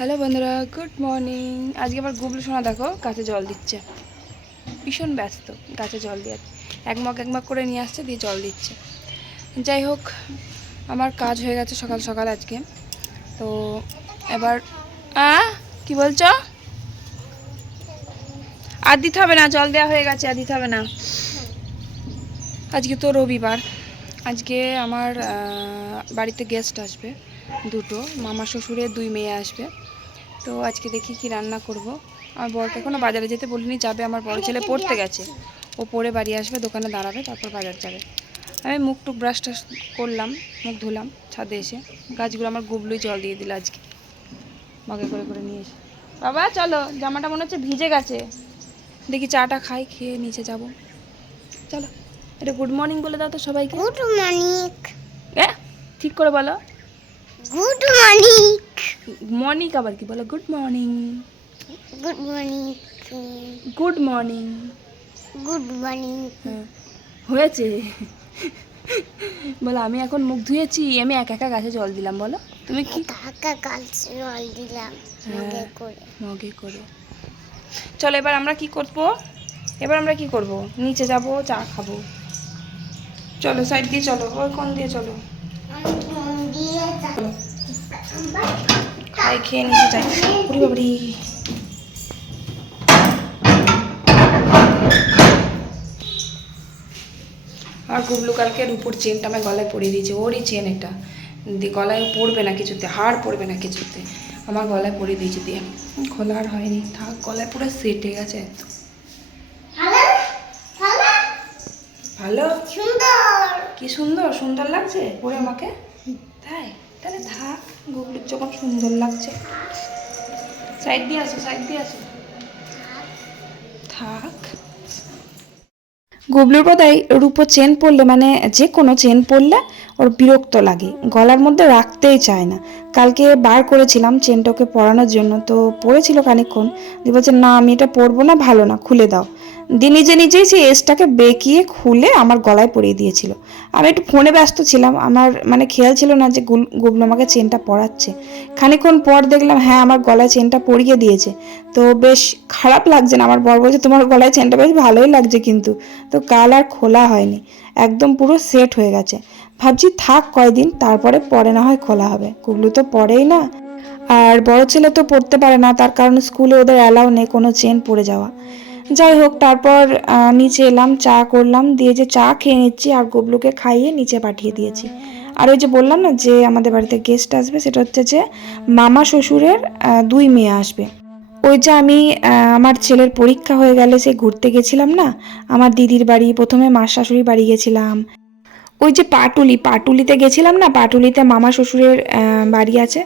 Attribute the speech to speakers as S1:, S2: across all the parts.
S1: Hello বন্ধুরা, good morning. আজকে আবার গুবলু সোনা দেখো, গাছে জল দিচ্ছে। ভীষণ ব্যস্ত, গাছে জল দিয়ে এক মগ এক মগ করে নিয়ে আসছে, দিয়ে জল দিচ্ছে। যাই হোক, আমার কাজ হয়ে গেছে সকাল সকাল আজকে। তো এবার কি বলছ? আর দিতে হবে না, জল দেওয়া হয়ে গেছে, আর দিতে হবে না। আজকে তো রবিবার। আজকে আমার বাড়িতে গেস্ট আসবে দুটো, মামা শ্বশুরের দুই মেয়ে আসবে। তো আজকে দেখি কি রান্না করব। আমার বরকে এখনও বাজারে যেতে বলিনি, যাবে আমার বড় ছেলে পড়তে গেছে। ও পরে বাড়ি আসবে, দোকানে দাঁড়াবে, তারপর বাজার যাবে। আমি মুখ টুক ব্রাশ টাশ করলাম, মুখ ধুলাম, ছাদে এসে গাছগুলো আমার গুবলুই জল দিয়ে দিল আজকে। মগে করে করে নিয়ে এসে। বাবা, চলো, জামাটা মনে হচ্ছে ভিজে গেছে। দেখি চাটা খাই, খেয়ে নিচে যাব। চলো। এটা গুড মর্নিং বলে দাও তো সবাইকে।
S2: গুড মর্নিং
S1: এ ঠিক করে বলো।
S2: গুড মর্নিং
S1: মর্নিং আবার কি বলো? Good morning
S2: good morning
S1: good morning
S2: good morning
S1: হ্যাঁ হয়েছে। বলো আমি এখন মুখ ধুয়েছি আমি একা একা গাছে জল দিলাম বলো। তুমি কি?
S2: কাকা কাল জল দিলাম মগে করে।
S1: মগে করে। চলো এবার আমরা কি করব? এবার আমরা কি করব? নিচে যাব চা খাব। চলো সাইড দিয়ে চলো, ওই কোন দিয়ে চলো? খাই খেয়ে নিচে যাই। উরি বাবারি। আর গুবলু কালকে রূপোর চেনটা আমার গলায় পরিয়ে দিয়েছে। ওরই চেন এটা। দিয়ে গলায় পড়বে না কিছুতে হাড় পড়বে না কিছুতে। আমার গলায় পরিয়ে দিয়েছে দিয়ে খোলা আর হয়নি। থাক, গলায় পুরো সেটে গেছে। একদম
S2: ভালো ভালো
S1: ভালো?
S2: সুন্দর।
S1: কি সুন্দর? সুন্দর লাগছে? পরে আমাকে? তাই? তাহলে থাক গুবলুর যখন সুন্দর লাগছে। সাইড দিয়ে আসো সাইড দিয়ে আসো। থাক। গুবলুর বোধহয় রূপো চেন পরলে মানে যে কোনো চেন পরলে ওর বিরক্ত লাগে। গলার মধ্যে রাখতেই চায় না। কালকে বার করেছিলাম চেনটাকে পরানোর জন্য তো পরেছিল খানিকক্ষণ। দিয়ে বলছে না আমি এটা পরবো না ভালো না খুলে দাও। দিয়ে নিজে নিজেই সেই এসটাকে বেঁকিয়ে খুলে আমার গলায় পরিয়ে দিয়েছিল। আমি একটু ফোনে ব্যস্ত ছিলাম। আমার মানে খেয়াল ছিল না যে গুবলু আমাকে চেনটা পরাচ্ছে। খানিকক্ষণ পর দেখলাম হ্যাঁ আমার গলায় চেনটা পরিয়ে দিয়েছে। তো বেশ খারাপ লাগছে না। আমার বর বলছে, তোমার গলায় চেনটা বেশ ভালোই লাগছে কিন্তু। তো কাল আর খোলা হয়নি। একদম পুরো সেট হয়ে গেছে। ভাবছি থাক কয়দিন, তারপরে পরে না হয় খোলা হবে। গুবলু তো পরেই না। আর বড় ছেলে তো পড়তে পারে না। তার কারণ স্কুলে ওদের অ্যালাউ নেই কোনো চেন পরে যাওয়া। যাই হোক, তারপর নিচে এলাম, চা করলাম, দিয়ে যে চা খেয়ে নিচ্ছি আর গুবলুকে খাইয়ে নিচে পাঠিয়ে দিয়েছি। আর ওই যে বললাম না যে আমাদের বাড়িতে গেস্ট আসবে, সেটা হচ্ছে যে মামা শ্বশুরের দুই মেয়ে আসবে। ওই যে আমি আমার ছেলের পরীক্ষা হয়ে গেলে সে ঘুরতে গেছিলাম না, আমার দিদির বাড়ি, প্রথমে মার শাশুড়ি বাড়ি গেছিলাম। ওই যে পাটুলি, পাটুলিতে গেছিলাম না, পাটুলিতে মামা শ্বশুরের বাড়ি আছে।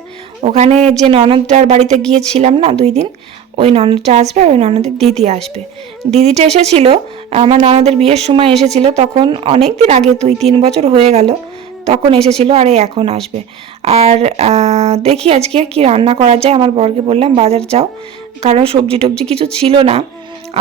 S1: ওখানে যে ননদটার বাড়িতে গিয়েছিলাম না দুই দিন ওই ননদটা আসবে আর ওই ননদের দিদি আসবে। দিদিটা এসেছিল, আমার ননদের বিয়ের সময় এসেছিল, তখন অনেক দিন আগে, দুই তিন বছর হয়ে গেল, তখন এসেছিল আর এই এখন আসবে। আর দেখি আজকে কি রান্না করা যায়, আমার বরকে বললাম, বাজার যাও। কারণ সবজি টবজি কিছু ছিল না।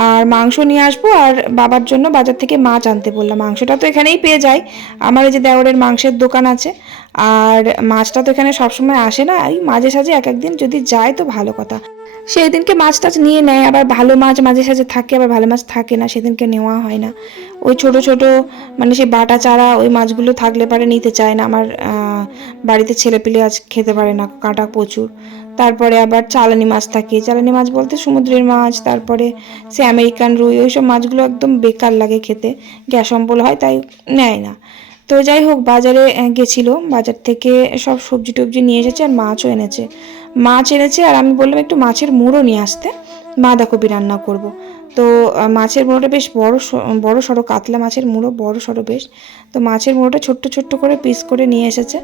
S1: আর মাংস নিয়ে আসব আর বাবার জন্য বাজার থেকে মাছ আনতে বললাম। মাংসটা তো এখানেই পেয়ে যাই। আমার এই যে দেওরের মাংসের দোকান আছে। আর মাছটা তো এখানে সবসময় আসে না। এই মাঝে সাঝে এক একদিন যদি যায় তো ভালো কথা। সেই দিনকে মাছ টাছ নিয়ে নেয়, আবার ভালো মাছ মাঝে সাঝে থাকে, আবার ভালো মাছ থাকে না, সেদিনকে নেওয়া হয় না। ওই ছোট ছোট মানে সেই বাটা চারা, ওই মাছগুলো থাকলে পারে নিতে চায় না। আমার বাড়িতে ছেলেপিলে আজ খেতে পারে না, কাঁটা প্রচুর। তারপরে আবার চালানি মাছ থাকে। চালানি মাছ বলতে সমুদ্রের মাছ, তারপরে সে আমেরিকান রুই, ওইসব মাছগুলো একদম বেকার লাগে খেতে। গ্যাস অম্বল হয়, তাই নেয় না। তো যাই হোক, বাজারে গেছিল। বাজার থেকে সব সবজি টবজি নিয়ে এসেছে আর মাছও এনেছে। মাছ এনেছে আর আমি বললাম একটু মাছের মুড়ো নিয়ে আসতে, বাঁধাকপি রান্না করব। তো মাছের মুড়োটা বেশ বড় বড় সড়ো, কাতলা মাছের মুড়ো, বড় সড়ো বেশ। তো মাছের মুড়োটা ছোট্ট ছোট্ট করে পিস করে নিয়ে এসেছে।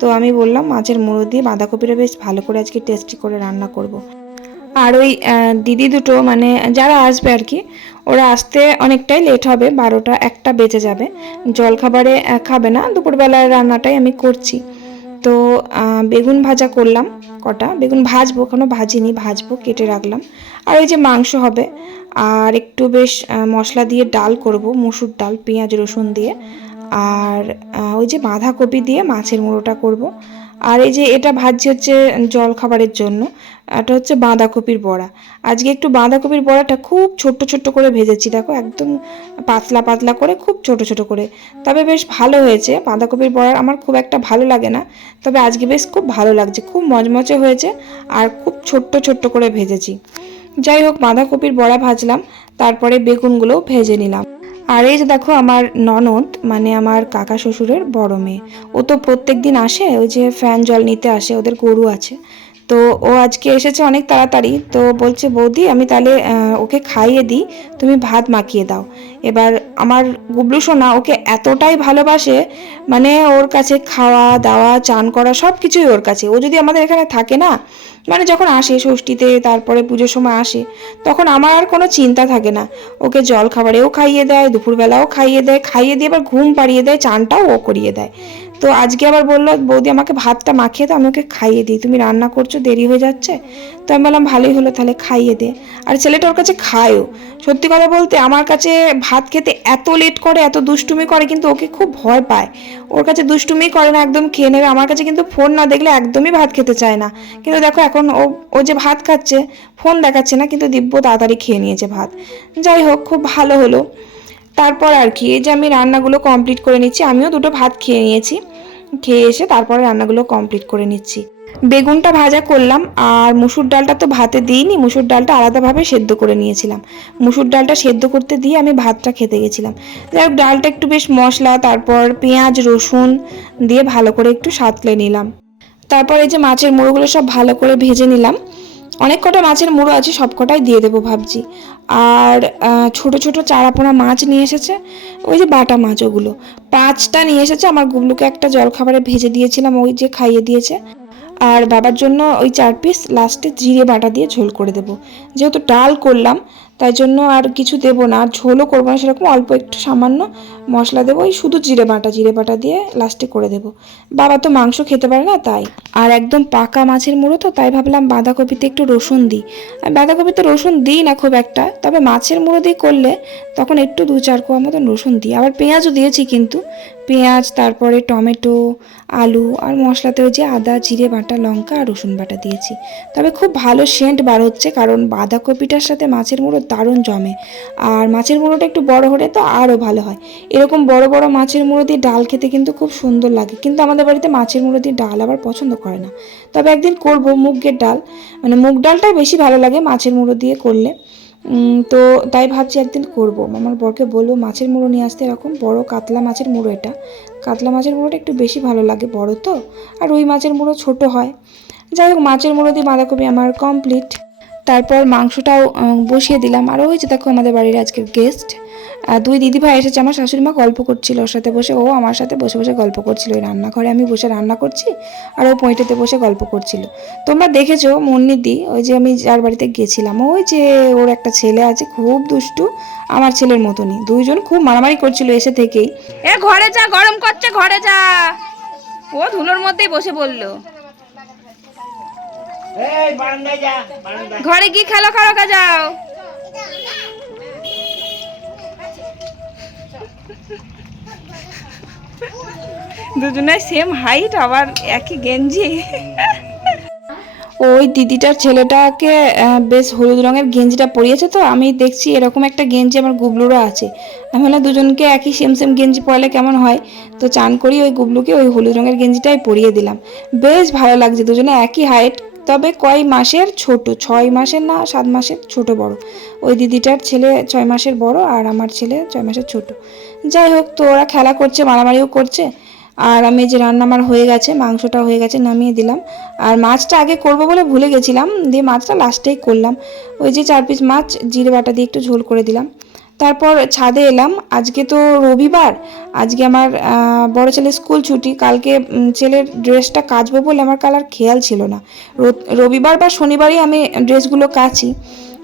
S1: তো আমি বললাম মাছের মুড়ো দিয়ে বাঁধাকপিটা বেশ ভালো করে আজকে টেস্টি করে রান্না করব। আর ওই দিদি দুটো মানে যারা আসবে আর কি ওরা আসতে অনেকটাই লেট হবে বারোটা একটা বেজে যাবে। জলখাবারে আহ, খাবে না দুপুরবেলার রান্নাটাই আমি করছি। তো বেগুন ভাজা করলাম কটা। বেগুন ভাজবো এখনও ভাজিনি ভাজবো কেটে রাখলাম। আর ওই যে মাংস হবে আর একটু বেশ মশলা দিয়ে ডাল করব মুসুর ডাল পেঁয়াজ রসুন দিয়ে। আর ওই যে বাঁধাকপি দিয়ে মাছের মুড়োটা করব। আর এই যে এটা ভাজছি হচ্ছে জল খাবারের জন্য, এটা হচ্ছে বাঁধাকপির বড়া। আজকে একটু বাঁধাকপির বড়াটা খুব ছোট্ট ছোট্ট করে ভেজেছি, দেখো একদম পাতলা পাতলা করে খুব ছোট ছোট করে। তবে বেশ ভালো হয়েছে, বাঁধাকপির বড়া আমার খুব একটা ভালো লাগে না, তবে আজকে বেশ খুব ভালো লাগছে, খুব মচমচে হয়েছে আর খুব ছোট্ট ছোট্ট করে ভেজেছি। যাই হোক, বাঁধাকপির বড়া ভাজলাম, তারপরে বেগুনগুলোও ভেজে নিলাম। আর এই যে দেখো আমার ননদ মানে আমার কাকা শ্বশুরের বড় মেয়ে। ও তো প্রত্যেক দিন আসে, ওই যে ফ্যান জল নিতে আসে, ওদের গরু আছে। তো ও আজকে এসেছে অনেক তাড়াতাড়ি, তো বলছে, বৌদি, আমি তাহলে ওকে খাইয়ে দিই, তুমি ভাত মাখিয়ে দাও। এবার আমার গুবলু সোনা ওকে এতটাই ভালোবাসে মানে ওর কাছে খাওয়া, দাওয়া, চান করা সব কিছুই ওর কাছে। ও যদি আমাদের এখানে থাকে না মানে যখন আসে ষষ্ঠীতে, তারপরে পুজোর সময় আসে, তখন আমার আর কোনো চিন্তা থাকে না। ওকে জল খাবারেও খাইয়ে দেয়, দুপুরবেলাও খাইয়ে দেয়, খাইয়ে দিয়ে আবার ঘুম পাড়িয়ে দেয়, চানটাও ও করিয়ে দেয়। তো আজকে আবার বলল, বৌদি আমাকে ভাতটা মাখিয়ে দাও, আমি ওকে খাইয়ে দিই। তুমি রান্না করছ, দেরি হয়ে যাচ্ছে? তো আমি বললাম, ভালোই হলো, তাহলে খাইয়ে দে। আর ছেলেটা ওর কাছে খায়ও। সত্যি কথা বলতে আমার কাছে ভাত খেতে এত লেট করে, এত দুষ্টুমি করে, কিন্তু ওকে খুব ভয় পায়। ওর কাছে দুষ্টুমি করে না, একদম খেয়ে নেবে। আমার কাছে কিন্তু ফোন না দেখলে একদমই ভাত খেতে চায় না। কিন্তু দেখো, এখন ও ও যে ভাত খাচ্ছে, ফোন দেখাচ্ছে না, কিন্তু দিব্য তাড়াতাড়ি খেয়ে নিয়েছে ভাত। যাই হোক, খুব ভালো হলো। তারপর আর কি, এই যে আমি রান্নাগুলো কমপ্লিট করে নিচ্ছি, আমিও দুটো ভাত খেয়ে নিয়েছি। খেয়ে এসে তারপরে রান্নাগুলো কমপ্লিট করে নিচ্ছি। বেগুনটা ভাজা করলাম আর মুসুর ডালটা তো ভাতে দিইনি, মুসুর ডালটা আলাদাভাবে সেদ্ধ করে নিয়েছিলাম। মুসুর ডালটা সেদ্ধ করতে দিয়ে আমি ভাতটা খেতে গেছিলাম। যাই হোক, ডালটা একটু বেশ মশলা, তারপর পেঁয়াজ, রসুন দিয়ে ভালো করে একটু সাঁতলে নিলাম। তারপর এই যে মাছের মুড়োগুলো সব ভালো করে ভেজে নিলাম। অনেক কটা মাছের মুড়ো আছে, সব কটাই দিয়ে দেবো ভাবছি। আর ছোট ছোট চারাপোনা মাছ নিয়ে এসেছে, ওই যে বাটা মাছ ওগুলো। পাঁচটা নিয়ে এসেছে, আমার গুবলুকে একটা জলখাবারে ভেজে দিয়েছিলাম, ওই যে খাইয়ে দিয়েছে। আর বাবার জন্য ওই চার পিস লাস্টে জিরে বাটা দিয়ে ঝোল করে দেবো। যেহেতু ডাল করলাম তাই জন্য আর কিছু দেবো না। আর ঝোলও করব না, সেরকম অল্প একটু সামান্য মশলা দেবো। ওই শুধু জিরে বাটা জিরে বাটা দিয়ে লাস্টে করে দেবো। বাবা তো মাংস খেতে পারে না, তাই। আর একদম পাকা মাছের মুড়ো তো, তাই ভাবলাম বাঁধাকপিতে একটু রসুন দিই। আর বাঁধাকপিতে রসুন দিই না খুব একটা, তবে মাছের মুড়ো দিয়ে করলে তখন একটু দু চার কোয়া মতন রসুন দিই। আবার পেঁয়াজও দিয়েছি কিন্তু পেঁয়াজ, তারপরে টমেটো, আলু আর মশলাতে ওই যে আদা, জিরে বাটা, লঙ্কা আর রসুন বাটা দিয়েছি। তবে খুব ভালো সেন্ট বার হচ্ছে কারণ বাঁধাকপিটার সাথে মাছের মুড়ো দারুণ জমে। আর মাছের মুড়োটা একটু বড় হলে তো আরও ভালো হয়। এরকম বড় বড় মাছের মুড়ো দিয়ে ডাল খেতে কিন্তু খুব সুন্দর লাগে। কিন্তু আমাদের বাড়িতে মাছের মুড়ো দিয়ে ডাল আবার পছন্দ করে না। তবে একদিন করব মুগের ডাল। মানে মুগ ডালটাই বেশি ভালো লাগে মাছের মুড়ো দিয়ে করলে। তো তাই ভাবছি একদিন করব। আমার বরকে বলব মাছের মুড়ো নিয়ে আসতে এরকম বড় কাতলা মাছের মুড়ো এটা। কাতলা মাছের মুড়োটা একটু বেশি ভালো লাগে বড় তো, আর ওই মাছের মুড়ো ছোট হয়। যাই হোক, মাছের মুড়ো দিয়ে বাঁধাকপি আমার কমপ্লিট তারপর মাংসটাও বসিয়ে দিলাম। আর ওই যে দেখো আমাদের বাড়ির আজকের গেস্ট দুই দিদি ভাই এসেছে আমার শাশুড়ি মা গল্প করছিল ওর সাথে বসে ও আমার সাথে বসে বসে গল্প করছিল। ওই রান্নাঘরে আমি বসে রান্না করছি আর ও পঁইটেতে বসে গল্প করছিল। তোমরা দেখেছ মুন্নিদি ওই যে আমি যার বাড়িতে গেছিলাম ওই যে ওর একটা ছেলে আছে খুব দুষ্টু আমার ছেলের মতনই। দুইজন খুব মারামারি করছিল এসে থেকেই।
S3: এ ঘরে যা গরম করছে ঘরে যা। ও ধুলোর মধ্যেই বসে বলল। ঘরে কি খেলো খারো কা যাও। দুজনের সেম হাইট আবার একই গেঞ্জি।
S1: ওই দিদিটার ছেলেটাকে বেশ হলুদ রঙের গেঞ্জিটা পরিয়েছে তো, আমি দেখছি এরকম একটা গেঞ্জি আমার গুবলুরও আছে। আমি হলে দুজনকে একই সেম সেম গেঞ্জি পরলে কেমন হয়? তো চান করি ওই গুবলুকে ওই হলুদ রঙের গেঞ্জিটাই পরিয়ে দিলাম। বেশ ভালো লাগছে, দুজনে একই হাইট তবে কয় মাসের ছোট, ছয় মাসের না, সাত মাসের ছোট বড়। ওই দিদিটার ছেলে ছয় মাসের বড় আর আমার ছেলে ছয় মাসের ছোট। যাই হোক, তো ওরা খেলা করছে, মারামারিও করছে। আর আমি যে রান্না আমার হয়ে গেছে, মাংসটা হয়ে গেছে, নামিয়ে দিলাম। আর মাছটা আগে করব বলে ভুলে গেছিলাম, দিয়ে মাছটা লাস্টেই করলাম। ওই যে চার পিস মাছ, জিরে বাটা দিয়ে একটু ঝোল করে দিলাম। তারপর ছাদে এলাম। আজকে তো রবিবার, আজকে আমার বড় ছেলের স্কুল ছুটি। কালকে ছেলের ড্রেসটা কাচবো বলে আমার কালার খেয়াল ছিল না। রবিবার বা শনিবারই আমি ড্রেসগুলো কাচি।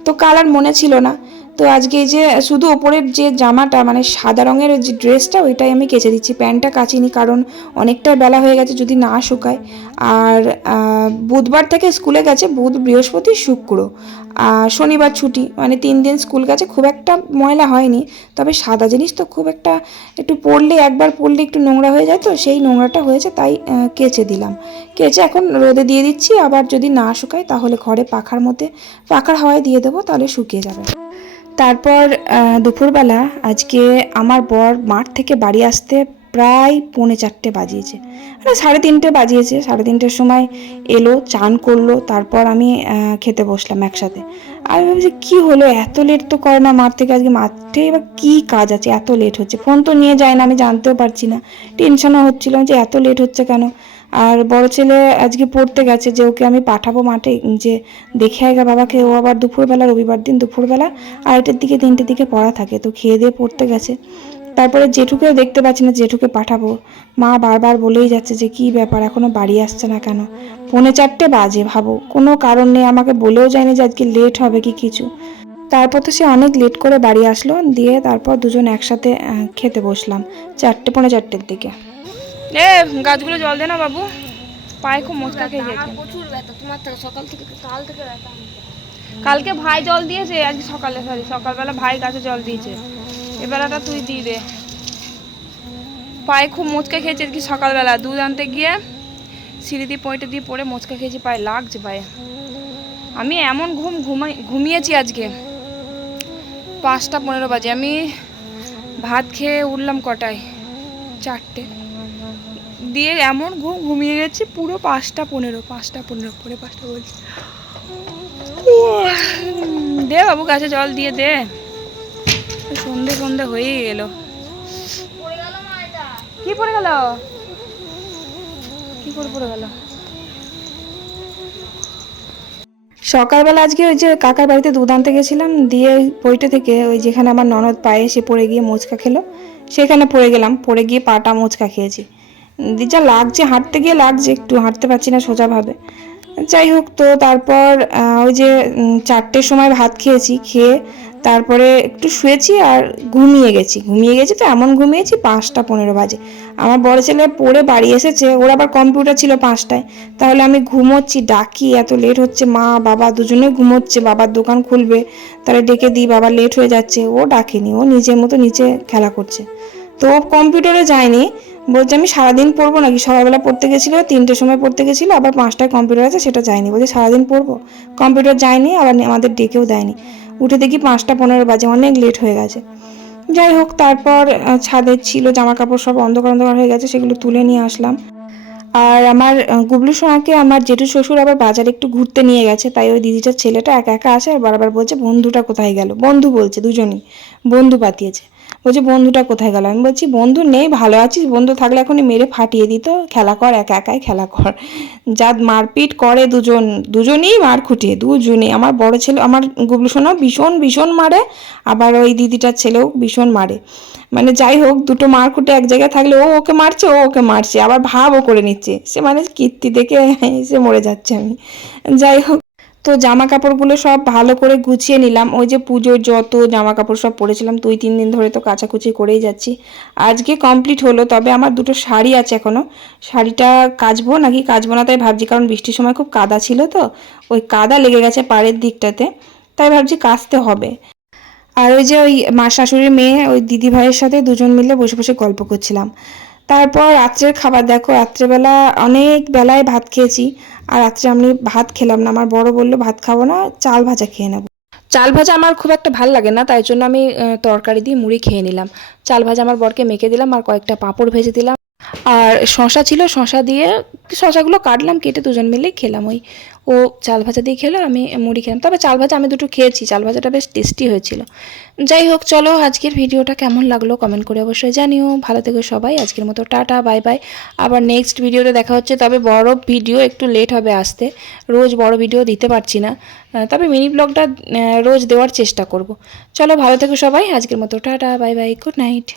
S1: তো কালার মনে ছিল না। তো আজকে এই যে শুধু ওপরের যে জামাটা মানে সাদা রঙের যে ড্রেসটা, ওইটাই আমি কেচে দিচ্ছি। প্যান্টটা কাচিনি কারণ অনেকটা বেলা হয়ে গেছে যদি না শুকায়। আর বুধবার থেকে স্কুলে গেছে, বুধ, বৃহস্পতি, শুক্র। আর শনিবার ছুটি মানে তিন দিন স্কুল গেছে, খুব একটা ময়লা হয়নি। তবে সাদা জিনিস তো খুব একটা একটু পরলে, একবার পরলে একটু নোংরা হয়ে যায় তো, সেই নোংরাটা হয়েছে তাই কেচে দিলাম। কেচে এখন রোদে দিয়ে দিচ্ছি, আবার যদি না শুকায় তাহলে ঘরে পাখার মধ্যে, পাখার হাওয়ায় দিয়ে দেবো, তাহলে শুকিয়ে যাবে। তারপর দুপুরবেলা আজকে আমার বর মাঠ থেকে বাড়ি আসতে প্রায় পৌনে চারটে বাজিয়েছে। মানে সাড়ে তিনটে বাজিয়েছে। সাড়ে তিনটের সময় এলো, চান করল, তারপর আমি খেতে বসলাম একসাথে। আমি ভাবছি, কী হলো? এত লেট তো করে না মাঠ থেকে আজকে মাঠে? এবার কী কাজ আছে? এত লেট হচ্ছে। ফোন তো নিয়ে যায় না, আমি জানতেও পারছি না। টেনশনও হচ্ছিল যে এত লেট হচ্ছে কেন? আর বড় ছেলে আজকে পড়তে গেছে যে ওকে আমি পাঠাবো মাঠে যে দেখে আয়গা বাবাকে, ও আবার দুপুরবেলা, রবিবার দিন দুপুরবেলা আড়াইটার দিকে, তিনটের দিকে পড়া থাকে, তো খেয়ে দিয়ে পড়তে গেছে। তারপরে জেঠুকেও দেখতে পাচ্ছি না, জেঠুকে পাঠাবো। মা বারবার বলেই যাচ্ছে যে কি ব্যাপার, এখনও বাড়ি আসছে না কেন? পৌনে চারটে বাজে, ভাবো। কোনো কারণ নেই, আমাকে বলেও যায়নি যে আজকে লেট হবে কি কিছু। তারপর তো সে অনেক লেট করে বাড়ি আসলো, দিয়ে তারপর দুজন একসাথে খেতে বসলাম, চারটে, পৌনে চারটের দিকে।
S3: এ গাছগুলো জল দে না বাবু। পায়ে খুব মোচকা খেয়ে গেছে।
S2: প্রচুর ব্যথা। তোমার থেকে সকাল থেকে কাল থেকে ব্যথা
S3: কালকে ভাই জল দিয়েছে আজকে সকালে সরি সকালবেলা ভাই গাছে জল দিয়েছে। এবেলাটা তুই দিয়ে দে। পায়ে খুব মোচকা খেয়েছে আজকে সকালবেলা। দুধ আনতে গিয়ে সিঁড়ি দিয়ে পয়েটে দিয়ে পড়ে মোচকা খেয়েছি পায়ে লাগছে পায়ে। আমি এমন ঘুম ঘুমাই ঘুমিয়েছি আজকে। পাঁচটা পনেরো বাজে। আমি ভাত খেয়ে উঠলাম কটায়? চারটে। দিয়ে এমন ঘুম ঘুমিয়ে গেছি, পুরো পাঁচটা পনেরো পাঁচটা পনেরো, পরে পাঁচটা বলছি। দে বাবু গাছে জল দিয়ে দে। সন্ধে সন্ধে হয়েই গেল। কি পড়ে গেল? কি করে পড়ে গেল?
S1: সকালবেলা আজকে ওই যে কাকার বাড়িতে দুধ আনতে গেছিলাম, দিয়ে বইটা থেকে ওই যেখানে আমার ননদ পায়ে এসে পড়ে গিয়ে মোচকা খেলো, সেখানে পড়ে গেলাম, পড়ে গিয়ে পাটা মোচকা খেয়েছি। যা লাগছে, হাঁটতে গিয়ে লাগছে, একটু হাঁটতে পারছি না সোজাভাবে। যাই হোক তো, তারপর ওই যে চারটের সময় ভাত খেয়েছি, খেয়ে তারপরে একটু শুয়েছি আর ঘুমিয়ে গেছি। ঘুমিয়ে গেছি তো, এমন ঘুমিয়েছি, পাঁচটা পনেরো বাজে। আমার বড় ছেলে পড়ে বাড়ি এসেছে, ওর আবার কম্পিউটার ছিল পাঁচটায়। তাহলে আমি ঘুমোচ্ছি, ডাকি, এত লেট হচ্ছে, মা, বাবা দুজনে ঘুমোচ্ছে, বাবার দোকান খুলবে, তাহলে ডেকে দিই, বাবা লেট হয়ে যাচ্ছে, ও ডাকেনি, ও নিজের মতো নিচে খেলা করছে। তো কম্পিউটারে যায়নি বলছে, আমি সারাদিন পড়ব নাকি? সকালবেলা পড়তে গেছিল, তিনটের সময় পড়তে গেছিল, আবার পাঁচটায় কম্পিউটার আছে, সেটা যায়নি। বলছে, সারাদিন পড়ব? কম্পিউটার যায়নি, আবার আমাদের ডেকেও দেয়নি। উঠে দেখি পাঁচটা পনেরো বাজে, অনেক লেট হয়ে গেছে। যাই হোক, তারপর ছাদে ছিল জামা কাপড় সব অন্ধকার অন্ধকার হয়ে গেছে, সেগুলো তুলে নিয়ে আসলাম। আর আমার গুবলু সোনাকে আমার জেঠু শ্বশুর আবার বাজারে একটু ঘুরতে নিয়ে গেছে, তাই ওই দিদিটার ছেলেটা একা একা আছে, আর বারবার বলছে, বন্ধুটা কোথায় গেল? বন্ধু বলছে, দুজনই। বন্ধু পাতিয়েছে। বলছে বন্ধুটা কোথায় গেল? আমি বলছি, বন্ধু নেই, ভালো আছিস? বন্ধু থাকলে এখনই মেরে ফাটিয়ে দিত। খেলা কর, একা একাই খেলা কর। যা মারপিট করে দুজন, দুজনেই মার খুঁটিয়ে, দুজনেই। আমার বড় ছেলে, আমার গুবলু ভীষণ ভীষণ মারে। আবার ওই দিদিটার ছেলেও ভীষণ মারে। মানে যাই হোক, দুটো মার খুঁটে এক জায়গায় থাকলে ও ওকে মারছে, ও ওকে মারছে। আবার ভাবও করে নিচ্ছে। সে মানে কীর্তি দেখে সে মরে যাচ্ছে আমি। যাই হোক। তো জামা কাপড়গুলো সব ভালো করে গুছিয়ে নিলাম। ওই যে পুজোর যত জামা কাপড় সব পরেছিলাম, দুই, তিন দিন ধরে তো কাচাকুচি করেই যাচ্ছি। আজকে কমপ্লিট হলো, তবে আমার দুটো শাড়ি আছে এখনও। শাড়িটা কাচবো নাকি কাচবো না তাই ভাবছি, কারণ বৃষ্টির সময় খুব কাদা ছিল তো, ওই কাদা লেগে গেছে পাড়ের দিকটাতে, তাই ভাবছি কাচতে হবে। আর ওই যে ওই মা শাশুড়ির মেয়ে, ওই দিদি ভাইয়ের সাথে দুজন মিলে বসে বসে গল্প করছিলাম। তারপর রাত্রের খাবার, দেখো রাত্রেবেলা অনেক বেলায় ভাত খেয়েছি। আর রাত্রে আমি ভাত খেলাম না, আমার বড় বলল, ভাত খাব না, চাল ভাজা খেয়ে নেব। চাল ভাজা আমার খুব একটা ভালো লাগে না, তাই জন্য আমি তরকারি দিয়ে মুড়ি খেয়ে নিলাম। চাল ভাজা আমার বরকে মেখে দিলাম, আর কয়েকটা পাঁপড় ভেজে দিলাম। আর শশা ছিল, শশা দিয়ে শশাগুলো কাটলাম, কেটে দুজন মিলেই খেলাম। ওই ও চাল ভাজা দিয়ে খেলো, আমি মুড়ি খেলাম। তবে চাল ভাজা আমি দুটো খেয়েছি, চাল ভাজাটা বেশ টেস্টি হয়েছিল। যাই হোক, চলো আজকের ভিডিওটা কেমন লাগল কমেন্ট করে অবশ্যই জানিও। ভালো থেকো সবাই, আজকের মতো টাটা বাই বাই আবার নেক্সট ভিডিওতে দেখা হচ্ছে, তবে বড় ভিডিও একটু লেট হবে আসতে। রোজ বড় ভিডিও দিতে পারছি না। তবে মিনি ব্লগটা রোজ দেওয়ার চেষ্টা করব। চলো ভালো থেকো সবাই, আজকের মতো tata bye bye good night